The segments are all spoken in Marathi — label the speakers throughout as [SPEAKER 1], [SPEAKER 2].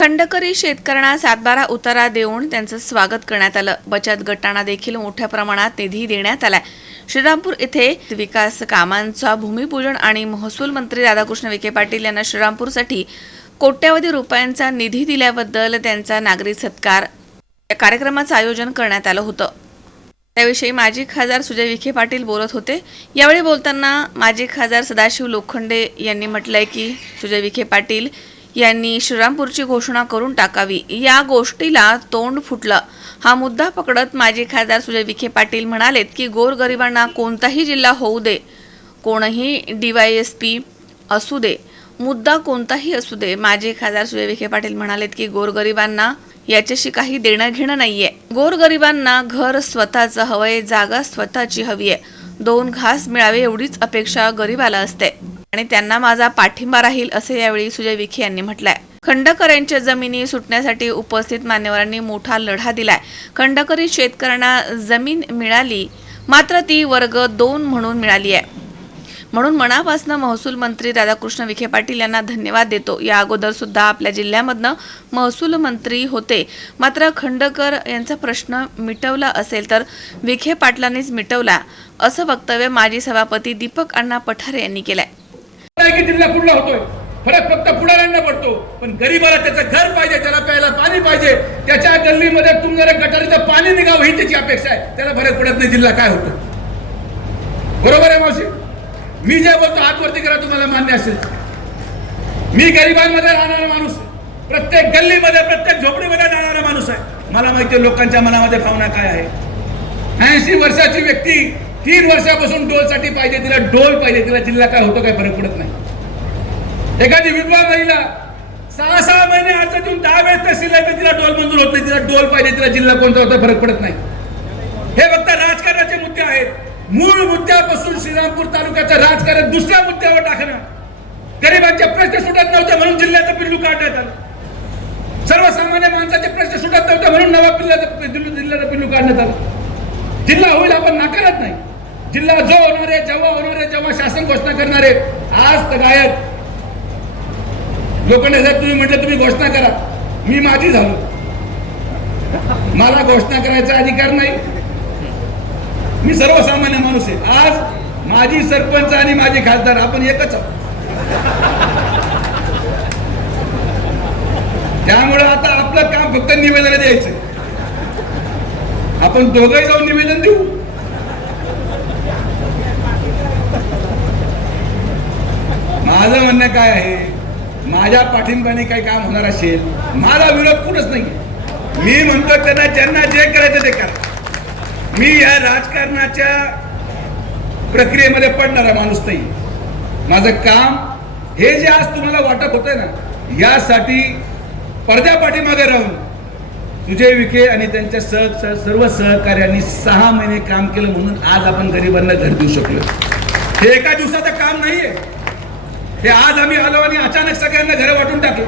[SPEAKER 1] खंडकरी शेतकऱ्यांना सातबारा उतारा देऊन त्यांचं स्वागत करण्यात आलं. बचत गटांना देखील मोठ्या प्रमाणात निधी देण्यात आलाय. श्रीरामपूर येथे विकास कामांचा भूमिपूजन आणि महसूल मंत्री राधाकृष्ण विखे पाटील यांना श्रीरामपूरसाठी कोट्यावधी रुपयांचा निधी दिल्याबद्दल त्यांचा नागरी सत्कार या कार्यक्रमाचं आयोजन करण्यात आलं होतं. त्याविषयी माजी खासदार सुजय विखे पाटील बोलत होते. यावेळी बोलताना माजी खासदार सदाशिव लोखंडे यांनी म्हटलंय की सुजय विखे पाटील यांनी श्रीरामपूरची घोषणा करून टाकावी. या गोष्टीला तोंड फुटलं. हा मुद्दा पकडत माजी खासदार सुजय विखे पाटील म्हणालेत की गोरगरिबांना कोणताही जिल्हा होऊ दे. कोणही डीवायएसपी असू दे. मुद्दा कोणताही असू दे. माजी खासदार सुजय विखे पाटील म्हणालेत की गोरगरिबांना याच्याशी काही देणं घेणं नाहीये. गोरगरिबांना घर स्वतःचं हवंय जागा स्वतःची हवी आहे. दोन घास मिळावे एवढीच अपेक्षा गरिबाला असते. आणि त्यांना माझा पाठिंबा राहील असे यावेळी सुजय विखे यांनी म्हटलंय. खंडकर यांच्या जमिनी सुटण्यासाठी उपस्थित मान्यवरांनी मोठा लढा दिलाय. खंडकरी शेतकऱ्यांना जमीन मिळाली मात्र ती वर्ग दोन म्हणून मिळाली आहे. म्हणून मनापासून महसूल मंत्री राधाकृष्ण विखे पाटील यांना धन्यवाद देतो. या अगोदर सुद्धा आपल्या जिल्ह्यामधनं महसूल मंत्री होते. मात्र खंडकर यांचा प्रश्न मिटवला असेल तर विखे पाटलांनीच मिटवला असं वक्तव्य माजी सभापती दीपक अण्णा पठारे यांनी केलंय.
[SPEAKER 2] जिल्हा कुठला होतोय? फरक फक्त पुढाऱ्यांना पडतो. पण गरीबाला त्याचं घर पाहिजे त्याला प्यायला पाणी पाहिजे त्याच्या गल्लीमध्ये तुमच्या गटारीचं पाणी निघावं ही त्याची अपेक्षा आहे. त्याला फरक पडत नाही जिल्हा काय होतो? बरोबर आहे मावशी? मी जे बोलतो आतवरती करा तुम्हाला मान्य असेल. मी गरिबांमध्ये राहणारा माणूस प्रत्येक गल्लीमध्ये प्रत्येक झोपडीमध्ये राहणारा माणूस आहे. मला माहिती आहे लोकांच्या मनामध्ये भावना काय आहे. ऐंशी वर्षाची व्यक्ती तीन वर्षापासून डोलसाठी पाहिजे तिला डोल पाहिजे तिला जिल्हा काय होतो काय फरक पडत नाही. एखादी विधवा महिला सहा सहा महिने अर्ज देऊन दहा वेळेस तहसील आहे तर तिला डोल मंजूर होत नाही. तिला डोल पाहिजे तिला जिल्हा कोणता होता फरक पडत नाही. हे फक्त राजकारणाचे मुद्दे आहेत. मूळ मुद्द्यापासून श्रीरामपूर तालुक्याचं राजकारण दुसऱ्या मुद्द्यावर टाकणं. गरिबांचे प्रश्न सुटत नव्हते म्हणून जिल्ह्याचं पिल्लू काढण्यात आलं. सर्वसामान्य माणसाचे प्रश्न सुटत नव्हते म्हणून नवा पिल्ल्याचं जिल्ह्याचं पिल्लू काढण्यात आलं. जिल्हा होईल आपण नाकारत नाही. जिल्हा जो होणार आहे जेव्हा होणार आहे जेव्हा शासन घोषणा करणार आहे आज तर गायब. लोखंडे साहेब तुम्ही म्हटलं तुम्ही घोषणा करा. मी माझी झालो. मला घोषणा करायचा अधिकार नाही. मी सर्वसामान्य माणूस आहे. आज माझी सरपंच आणि माझे खासदार आपण एकच आहोत. त्यामुळे आता आपलं काम फक्त निवेदन द्यायचं आपण दोघंही जाऊन निवेदन देऊ. माझं म्हणणं काय आहे माझ्या पाठिंब्याने काही काम होणार असेल माझा विरोध कुठंच नाही मी म्हणतो त्यांना ज्यांना जे करायचं ते करा. मी या राजकारणाच्या प्रक्रियेमध्ये पडणारा माणूस नाही. माझं काम हे जे आज तुम्हाला वाटत होतंय ना यासाठी पडद्या पाठीमागे राहून सुजय विखे आणि त्यांच्या सह सह- सर्व सहकार्यांनी सहा महिने काम केलं म्हणून आज आपण गरिबांना घर देऊ शकलो. हे एका दिवसाचं काम नाहीये. हे आज आम्ही आलो आणि अचानक सगळ्यांना घरं वाटून टाकलं.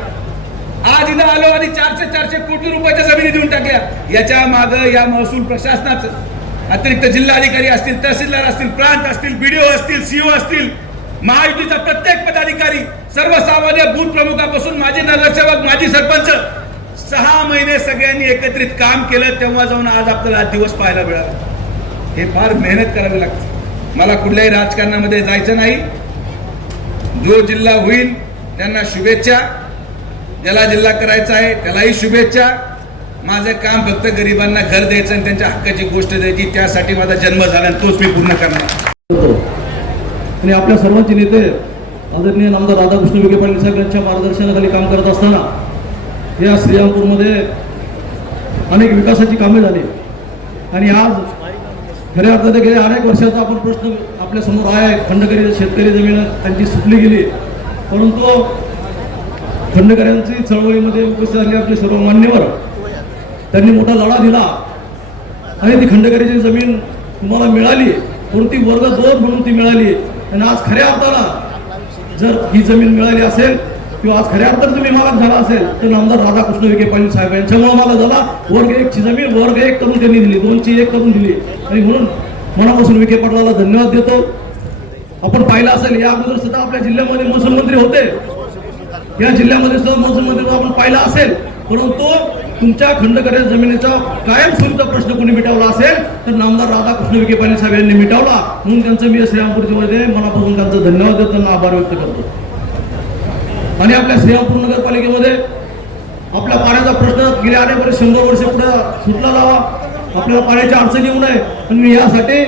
[SPEAKER 2] आज इथं आलो आणि चारशे चारशे कोटी रुपयाच्या जमिनी देऊन टाकल्या. याच्या माग या महसूल प्रशासनाचं अतिरिक्त जिल्हाधिकारी असतील तहसीलदार असतील प्रांत असतील बीडीओ असतील सीओ असतील महायुतीचा प्रत्येक पदाधिकारी सर्वसामान्य बूथ प्रमुखापासून माजी नगरसेवक माजी सरपंच सहा महिने सगळ्यांनी एकत्रित काम केलं तेव्हा जाऊन आज आपल्याला दिवस पाहायला मिळाला. हे फार मेहनत करावी लागते. मला कुठल्याही राजकारणामध्ये जायचं नाही. जो जिल्हा होईल त्यांना शुभेच्छा. ज्याला जिल्हा करायचा आहे त्यालाही शुभेच्छा. माझं काम फक्त गरिबांना घर द्यायचं आणि त्यांच्या हक्काची गोष्ट द्यायची त्यासाठी माझा जन्म झाला आणि तोच मी पूर्ण करणार.
[SPEAKER 3] आणि आपल्या सर्वांचे नेते आदरणीय आमदार राधाकृष्ण विखे पाटील साहेब यांच्या मार्गदर्शनाखाली काम करत असताना या श्रीरामपूरमध्ये अनेक विकासाची कामे झाली. आणि आज खऱ्या अर्थाने गेल्या अनेक वर्षाचा आपण प्रश्न आपल्यासमोर आहे. खंडकरी शेतकरी जमीन त्यांची सुटली गेली. परंतु खंडकऱ्यांची चळवळीमध्ये उपस्थित झाले आपले सर्व मान्यवर त्यांनी मोठा लढा दिला. आणि ती खंडकरीची जमीन तुम्हाला मिळाली. म्हणून ती वर्ग दोन म्हणून ती मिळाली. आणि आज खऱ्या अर्थाला जर ही जमीन मिळाली असेल किंवा आज खऱ्या अर्थानं तुम्ही मालक झाला असेल तर आमदार राधाकृष्ण विखे पाटील साहेब यांच्यामुळे मला झाला. वर्ग एक ची जमीन वर्ग एक करून त्यांनी दिली. दोनची एक करून दिली. आणि म्हणून मनापासून विखे पाटलाला धन्यवाद देतो. आपण पाहिलं असेल या अगोदर सुद्धा आपल्या जिल्ह्यामध्ये महसूल मंत्री होते. या जिल्ह्यामध्ये सुद्धा महसूल मंत्री आपण पाहिला असेल. परंतु तुमच्या खंडकरे जमिनीचा कायमस्वरूपचा प्रश्न कोणी मिटवला असेल तर नामदार राधाकृष्ण विखे पाटील साहेब यांनी मिटवला. म्हणून त्यांचं मी श्रीरामपूरच्या मध्ये मनापासून त्यांचं धन्यवाद देतो त्यांना आभार व्यक्त करतो. आणि आपल्या श्रीरामपूर नगरपालिकेमध्ये आपल्या पाण्याचा प्रश्न गेल्या अनेक वर्ष शंभर वर्ष पुढे सुटला लावा आपल्याला पाण्याची अडचण येऊ नये. पण मी यासाठी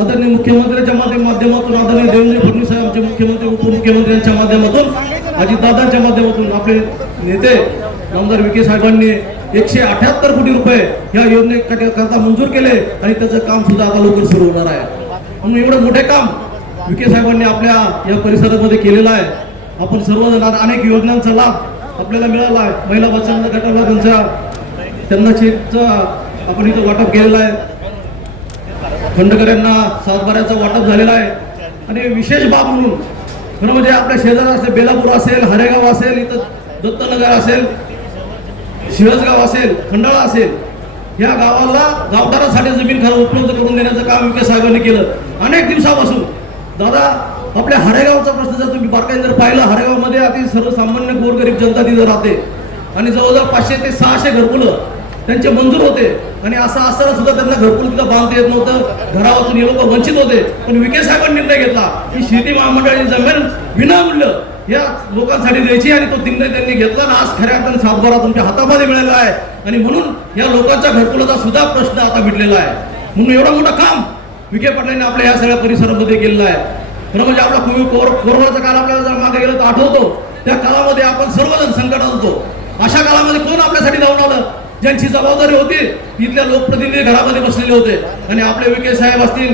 [SPEAKER 3] आदरणीय मुख्यमंत्र्यांच्या माध्यमातून आदरणीय देवेंद्र फडणवीस साहेब आमचे मुख्यमंत्री उपमुख्यमंत्र्यांच्या माध्यमातून अजितदादांच्या माध्यमातून आपले नेते आमदार विखे साहेबांनी एकशे अठ्याहत्तर कोटी रुपये या योजनेकरता मंजूर केले आणि त्याचं काम सुद्धा आता लवकर सुरू होणार आहे. म्हणून एवढं मोठे काम विखे साहेबांनी आपल्या या परिसरामध्ये केलेलं आहे. आपण सर्वजण अनेक योजनांचा लाभ आपल्याला मिळाला आहे. महिला बचत गटाला त्यांच्या त्यांना चेकचा आपण इथं वाटप केलेलं आहे. खंडकऱ्यांना सातबाऱ्याचं वाटप झालेलं आहे. आणि विशेष बाब म्हणून खरं म्हणजे आपल्या शेजार असेल बेलापूर असेल हरेगाव असेल इथं दत्तनगर असेल शिरसगाव असेल खंडाळा असेल या गावाला गावदारासाठी जमीन खरं उपलब्ध करून देण्याचं काम विके साहेबांनी केलं. अनेक दिवसापासून दादा आपल्या हरेगावचा प्रश्न जर तुम्ही बारकाईने जर पाहिलं हरेगावमध्ये अति सर्वसामान्य गोरगरीब जनता तिथं राहते. आणि जवळजवळ पाचशे ते सहाशे घरकुलं त्यांचे मंजूर होते. आणि असं असताना सुद्धा त्यांना घरकुल तिथं बांधता येत नव्हतं. घरावाचून हे लोक वंचित होते. पण विके साहेबांनी निर्णय घेतला. की शेती महामंडळाची जमीन विनामूल्य या लोकांसाठी द्यायची आणि तो निर्णय त्यांनी घेतला आणि आज खऱ्या अर्थाने सातबारा तुमच्या हातामध्ये मिळाला आहे. आणि म्हणून या लोकांच्या घरकुलाचा सुद्धा प्रश्न आता मिटलेला आहे. म्हणून एवढं मोठं काम विखे पाटलांनी आपल्या या सगळ्या परिसरामध्ये केलेलं आहे. खरं म्हणजे आपला कोविड कोरोनाचा काळ आपल्याला जर मागे गेलं तर आठवतो त्या काळामध्ये आपण सर्वजण संकटात होतो. अशा काळामध्ये कोण आपल्यासाठी धावून आलं? ज्यांची जबाबदारी होती तिथल्या लोकप्रतिनिधी घरामध्ये बसलेले होते. आणि आपले विखे साहेब असतील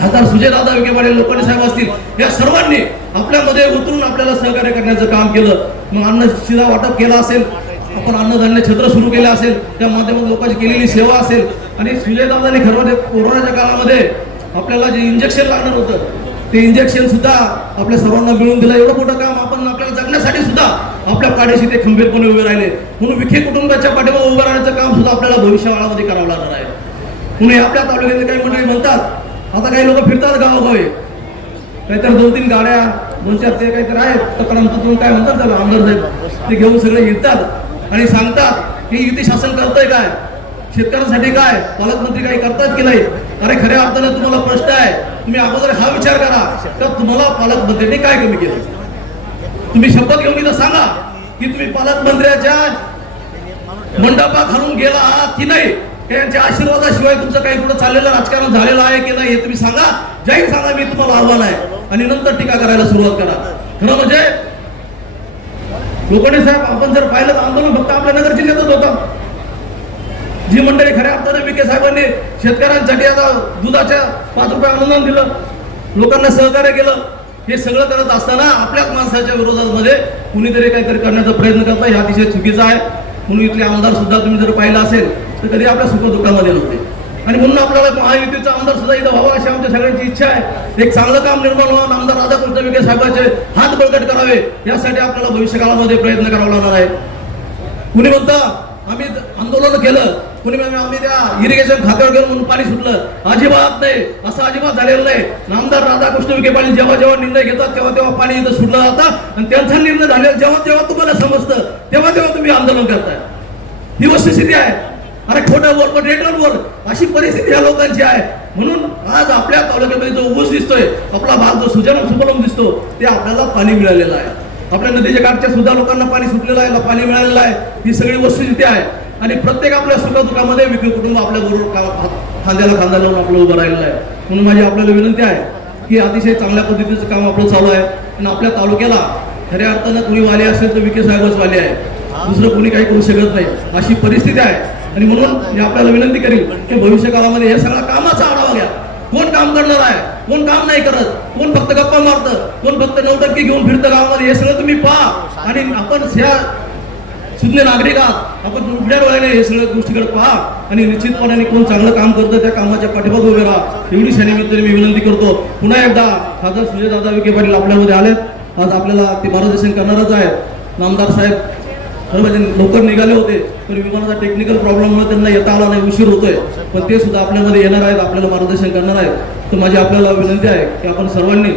[SPEAKER 3] खासदार सुजयदादा विखे पाटील लोकांनी साहेब असतील या सर्वांनी आपल्यामध्ये उतरून आपल्याला सहकार्य करण्याचं काम केलं. मग अन्न शिधा वाटप केलं असेल आपण अन्नधान्य क्षेत्र सुरू केलं असेल त्या माध्यमातून लोकांची केलेली सेवा असेल. आणि सुजयदादांनी खरं कोरोनाच्या काळामध्ये आपल्याला जे इंजेक्शन लागणार होतं ते इंजेक्शन सुद्धा आपल्या सर्वांना मिळून दिलं. एवढं मोठं काम आपण आपल्याला जगण्यासाठी सुद्धा आपल्या पाठीशी ते खंबीरपणे उभे राहिले. म्हणून विखे कुटुंबाच्या पाठीवर उभं राहण्याचं काम सुद्धा आपल्याला भविष्यकाळामध्ये करावं लागणार आहे. म्हणून हे आपल्या तालुक्यातले काही मंडळी म्हणतात आता काही लोक फिरतात गावोगावी. काहीतरी दोन तीन गाड्या दोन चार ते काहीतरी आहेत. तक्रार पत्रून काय म्हणतात त्याला आमदार साहेब? ते घेऊन सगळे येतात आणि सांगतात की युती शासन करतंय काय? शेतकऱ्यांसाठी काय? पालकमंत्री काही करतात की नाही? अरे खऱ्या अर्थानं तुम्हाला प्रश्न आहे. तुम्ही अगोदर हा विचार करा तर तुम्हाला पालकमंत्र्यांनी काय कमी केलं? तुम्ही शपथ घेऊन इथं सांगा की तुम्ही पालकमंत्र्याच्या मंडपात घालून गेला आहात की नाही? त्यांच्या आशीर्वादाशिवाय तुमचं काही कुठं चाललेलं राजकारण झालेलं आहे की नाही हे तुम्ही सांगा. जाहीर सांगा मी तुम्हाला आव्हान आहे. आणि नंतर टीका करायला सुरुवात करा. खरं म्हणजे लोकांनी साहेब आपण जर पाहिलं तर आंदोलन फक्त आपल्या नगर जिल्ह्यातच होतं. जी मंडळी खऱ्या अर्थाने विखे साहेबांनी शेतकऱ्यांसाठी आता दुधाच्या पाच रुपये अनुदान दिलं लोकांना सहकार्य केलं हे सगळं करत असताना आपल्याच माणसाच्या विरोधामध्ये कुणीतरी काहीतरी करण्याचा प्रयत्न करता हे अतिशय चुकीचं आहे. म्हणून इथले आमदार सुद्धा तुम्ही जर पाहिलं असेल तर कधी आपल्या सुखदुःखामध्ये नव्हते. आणि म्हणून आपल्याला महायुतीचा आमदार सुद्धा इथं व्हावा अशी आमच्या सगळ्यांची इच्छा आहे. एक चांगलं काम निर्माण व्हावं आमदार राधाकृष्ण विखे साहेबांचे हात बळकट करावे यासाठी आपल्याला भविष्यकाळामध्ये प्रयत्न करावा लागणार आहे. कुणी म्हणता आम्ही आंदोलन केलं कुणी म्हणतं आम्ही त्या इरिगेशन खात्यावर गेलो म्हणून पाणी सुटलं. अजिबात नाही. असं अजिबात झालेलं नाही. नामदार राधाकृष्ण विखे पाटील जेव्हा जेव्हा निर्णय घेतात तेव्हा तेव्हा पाणी इथं सुटलं जातं. आणि त्यांचा निर्णय झालेला जेव्हा जेव्हा तुम्हाला समजतं तेव्हा तेव्हा तुम्ही आंदोलन करताय. ही वस्तुस्थिती आहे. अरे खोटं बोल पण रेटवर बोल अशी परिस्थिती या लोकांची आहे. म्हणून आज आपल्या तालुक्यामध्ये जो ऊस दिसतोय आपला भाग जो सुजलम सुपलम दिसतो ते आपल्याला पाणी मिळालेलं आहे. आपल्या नदीच्या काठच्या सुद्धा लोकांना पाणी सुटलेलं आहे पाणी मिळालेलं आहे. ही सगळी वस्तुस्थिती आहे. आणि प्रत्येक आपल्या सुखदुःखामध्ये विक्री कुटुंब आपल्या बरोबर खांद्याला खांदा लावून आपलं उभं राहिलेलं आहे. म्हणून माझी आपल्याला विनंती आहे की अतिशय चांगल्या पद्धतीचं काम आपलं चालू आहे. आणि आपल्या तालुक्याला खऱ्या अर्थानं कुणी वाले असेल तर विके साहेबच वाले आहे. दुसरं कोणी काही करू शकत नाही. अशी परिस्थिती आहे. आणि म्हणून मी आपल्याला विनंती करील की भविष्य काळामध्ये हे सगळा कामाचा आढावा घ्या. कोण काम करणार आहे? कोण काम नाही करत? कोण फक्त गप्पा मारतं? कोण फक्त नौटंकी घेऊन फिरतं गावामध्ये? हे सगळं तुम्ही पहा. आणि आपण ह्या सुज्ञ नागरिक आहात. आपण उघड्या डोळ्याने हे सगळं गोष्टीकडे पहा. आणि निश्चितपणाने कोण चांगलं काम करतं त्या कामाच्या पाठीमागे उभे राहा. एवढी निमित्ताने मी विनंती करतो. पुन्हा एकदा खासदार सुजयदादा विखे पाटील आपल्यामध्ये आलेत. आज आपल्याला ते मार्गदर्शन करणारच आहेत. नामदार साहेब खरं म्हणजे लवकर निघाले होते पण विमानाचा टेक्निकल प्रॉब्लेममुळे त्यांना येता आला नाही उशीर होतोय. पण ते सुद्धा आपल्यामध्ये येणार आहेत आपल्याला मार्गदर्शन करणार आहेत. तर माझी आपल्याला विनंती आहे की आपण सर्वांनी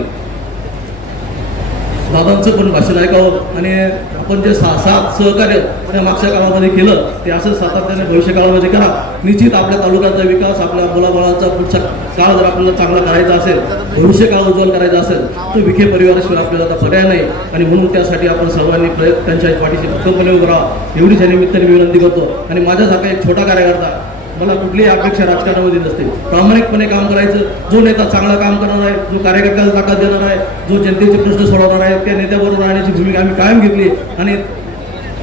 [SPEAKER 3] दादांचं पण भाषण ऐकावं आणि आपण जे सा सात सहकार्य त्या मागच्या काळामध्ये केलं ते असं सातत्याने भविष्य काळामध्ये करा. निश्चित आपल्या तालुक्याचा विकास आपल्या मुलाबाळांचा पुढचा काळ जर आपल्याला चांगला करायचा असेल भविष्य काळ उज्ज्वल करायचा असेल तर विखे परिवाराशिवाय आपल्याला आता पर्याय नाही. आणि म्हणून त्यासाठी आपण सर्वांनी प्रयत्न त्यांच्या पाठीशी भक्कमपणे उभं राहा. एवढीच या निमित्ताने विनंती करतो. आणि माझ्यासारखा एक छोटा कार्यकर्ता मला कुठलीही अपेक्षा राजकारणामध्ये नसते. प्रामाणिकपणे काम करायचं. जो नेता चांगलं काम करणार आहे जो कार्यकर्त्याला ताकद देणार आहे जो जनतेचे प्रश्न सोडवणार आहे त्या नेत्याबरोबर राहण्याची भूमिका आम्ही कायम घेतली. आणि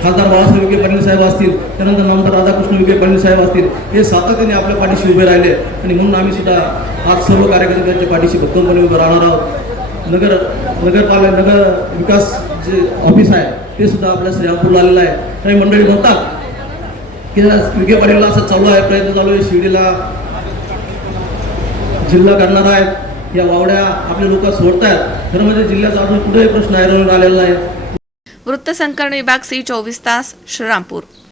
[SPEAKER 3] खासदार बाळासाहेब विखे पाटील साहेब असतील त्यानंतर नामदार राधाकृष्ण विखे पाटील साहेब असतील हे सातत्याने आपल्या पाठीशी उभे राहिले. आणि म्हणून आम्ही सुद्धा आज सर्व कार्यकर्त्यांच्या पाठीशी भक्कमपणे उभे राहणार आहोत. नगर नगरपालिका नगर विकास जे ऑफिस आहे ते सुद्धा आपल्या श्रीरामपूरला आलेलं आहे. काही मंडळी म्हणतात की विखे पाटीलला असं चालू आहे प्रयत्न चालू आहे शिर्डीला जिल्हा करणार आहेत. या वावड्या आपले लोक सोडतायत. खरं म्हणजे जिल्ह्याचा अजून कुठेही प्रश्न ऐरवून आलेला नाही.
[SPEAKER 1] वृत्तसंकलन विभाग सी चोवीस तास श्रीरामपूर.